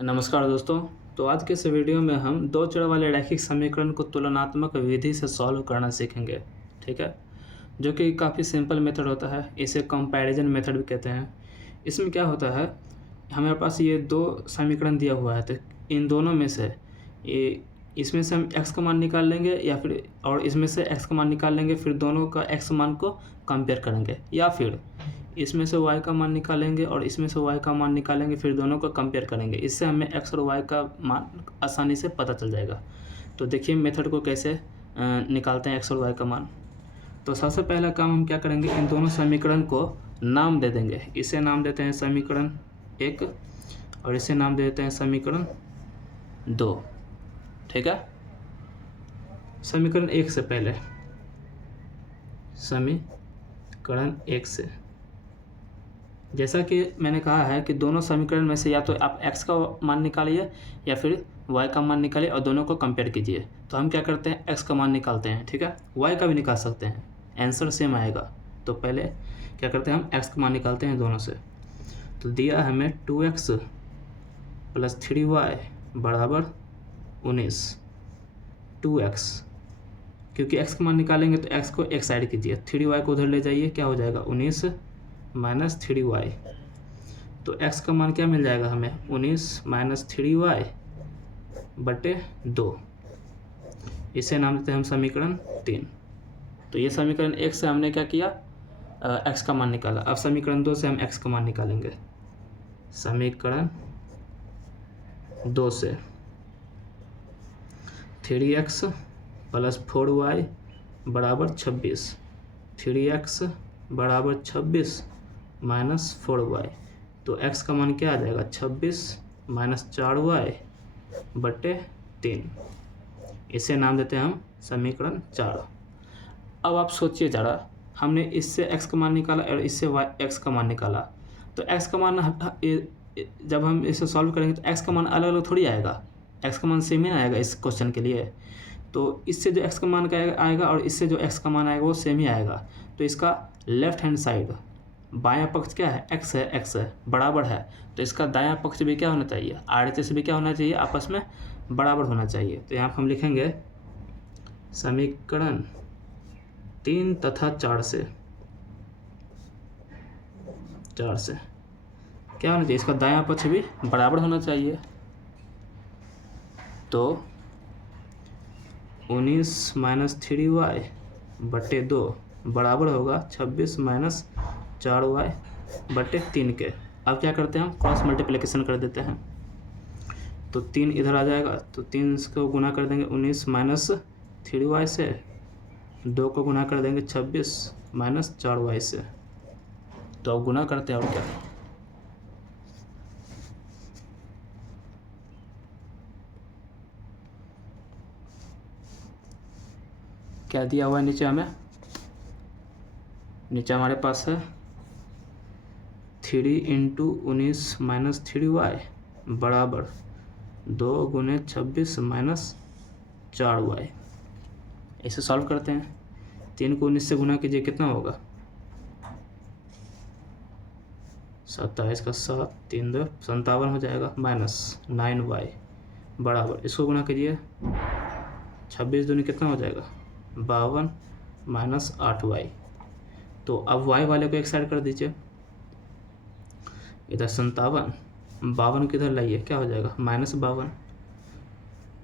नमस्कार दोस्तों। तो आज के इस वीडियो में हम दो चर वाले रैखिक समीकरण को तुलनात्मक विधि से सॉल्व करना सीखेंगे। ठीक है, जो कि काफ़ी सिंपल मेथड होता है। इसे कंपैरिजन मेथड भी कहते हैं। इसमें क्या होता है, हमारे पास ये दो समीकरण दिया हुआ है, तो इन दोनों में से इसमें से हम x का मान निकाल लेंगे या फिर और इसमें से x का मान निकाल लेंगे, फिर दोनों का x मान को कंपेयर करेंगे, या फिर इसमें से y का मान निकालेंगे और इसमें से y का मान निकालेंगे, फिर दोनों को कंपेयर करेंगे। इससे हमें x और y का मान आसानी से पता चल जाएगा। तो देखिए मेथड को कैसे निकालते हैं x और y का मान। तो सबसे पहला काम हम क्या करेंगे, इन दोनों समीकरण को नाम दे देंगे। इसे नाम देते हैं समीकरण 1 और इसे नाम दे देते हैं समीकरण 2। ठीक है, समीकरण 1 से पहले समीकरण 1 से, जैसा कि मैंने कहा है कि दोनों समीकरण में से या तो आप x का मान निकालिए या फिर y का मान निकालिए और दोनों को कंपेयर कीजिए। तो हम क्या करते हैं, x का मान निकालते हैं। ठीक है, y का भी निकाल सकते हैं, आंसर सेम आएगा। तो पहले क्या करते हैं, हम x का मान निकालते हैं दोनों से। तो दिया हमें 2x + 3y बराबर 19। 2x, क्योंकि x का मान निकालेंगे तो x को एक साइड कीजिए, 3y को उधर ले जाइए, क्या हो जाएगा 19 - 3y। तो x का मान क्या मिल जाएगा हमें, 19 - 3y बटे 2। इसे नाम देते हैं हम समीकरण 3। तो ये समीकरण 1 से हमने क्या किया, x का मान निकाला। अब समीकरण 2 से हम x का मान निकालेंगे। समीकरण 2 से 3x + 4y बराबर 26। 3x बराबर 26 - 4y। तो x का मान क्या आ जाएगा, 26 - 4y बटे 3। इसे नाम देते हैं हम समीकरण 4। अब आप सोचिए ज़रा, हमने इससे x का मान निकाला और इससे x का मान निकाला। तो x का मान जब हम इसे सॉल्व करेंगे तो x का मान अलग अलग थोड़ी आएगा, x का मान सेम ही आएगा इस क्वेश्चन के लिए। तो इससे जो x का मान का आएगा और इससे जो x का मान आएगा वो सेम ही आएगा। तो इसका लेफ्ट हैंड साइड, बायां पक्ष क्या है, x है बराबर है। तो इसका दायां पक्ष भी क्या होना चाहिए, RHS भी क्या होना चाहिए, आपस में बराबर होना चाहिए। तो यहाँ पर हम लिखेंगे समीकरण 3 तथा 4 से क्या होना चाहिए, इसका दायां पक्ष भी बराबर होना चाहिए। तो 19 - 3y बटे 2 बराबर होगा 26 - 4y बटे 3 के। अब क्या करते हैं, हम क्रॉस मल्टीप्लिकेशन कर देते हैं। तो 3 इधर आ जाएगा, तो 3 को गुना कर देंगे 19 - 3y से, 2 को गुना कर देंगे 26 - 4y से। तो अब गुना करते हैं, और क्या दिया हुआ है नीचे हमें, नीचे हमारे पास है 3 × 19 - 3y बराबर 2 × 26 - 4y। इसे सॉल्व करते हैं। 3 को 19 से गुना कीजिए, कितना होगा, 27 का 7, 3 2 57 हो जाएगा, -9y बराबर, इसको गुना कीजिए, 26 दूनी कितना हो जाएगा, 52 - 8y। तो अब y वाले को एक साइड कर दीजिए, इधर 57, 52 किधर लाइए, क्या हो जाएगा, -52।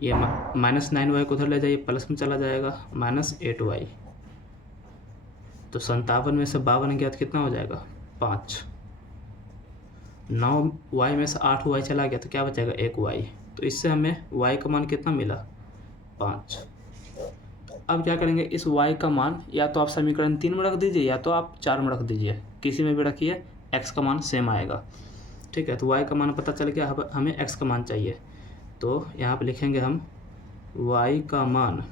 ये -9y को उधर ले जाइए, प्लस में चला जाएगा, -8y। तो 57 में से 52 गया तो कितना हो जाएगा, 5। 9y में से 8y चला गया तो क्या बचेगा, 1y। तो इससे हमें y का मान कितना मिला, 5। अब क्या करेंगे, इस y का मान या तो आप समीकरण 3 में रख दीजिए या तो आप 4 में रख दीजिए, किसी में भी रखिए, x का मान सेम आएगा। ठीक है, तो y का मान पता चल गया, हमें x का मान चाहिए। तो यहाँ पे लिखेंगे हम y का मान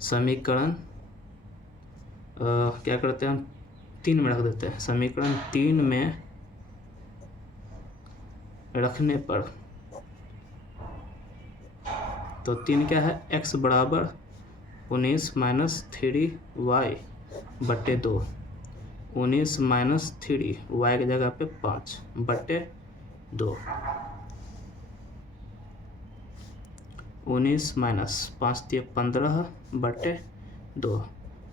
समीकरण क्या करते हैं हम, 3 में रख देते हैं। समीकरण 3 में रखने पर, तो 3 क्या है, x बराबर 19 - 3y बटे 2, 19 - 3 y की जगह पे 5 बटे 2, 19 माइनस 5 दिए 15 बटे 2,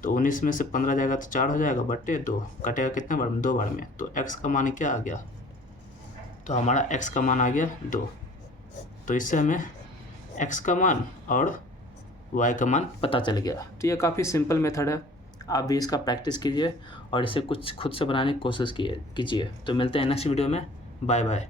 तो 19 में से 15 जाएगा तो 4 हो जाएगा बटे 2, कटेगा कितने बार में? 2 बार में। तो x का मान क्या आ गया? तो हमारा x का मान आ गया 2। तो इससे हमें x का मान और y का मान पता चल गया। तो ये काफ़ी सिंपल मेथड है, आप भी इसका प्रैक्टिस कीजिए और इसे कुछ खुद से बनाने की कोशिश कीजिए। तो मिलते हैं नेक्स्ट वीडियो में, बाय बाय।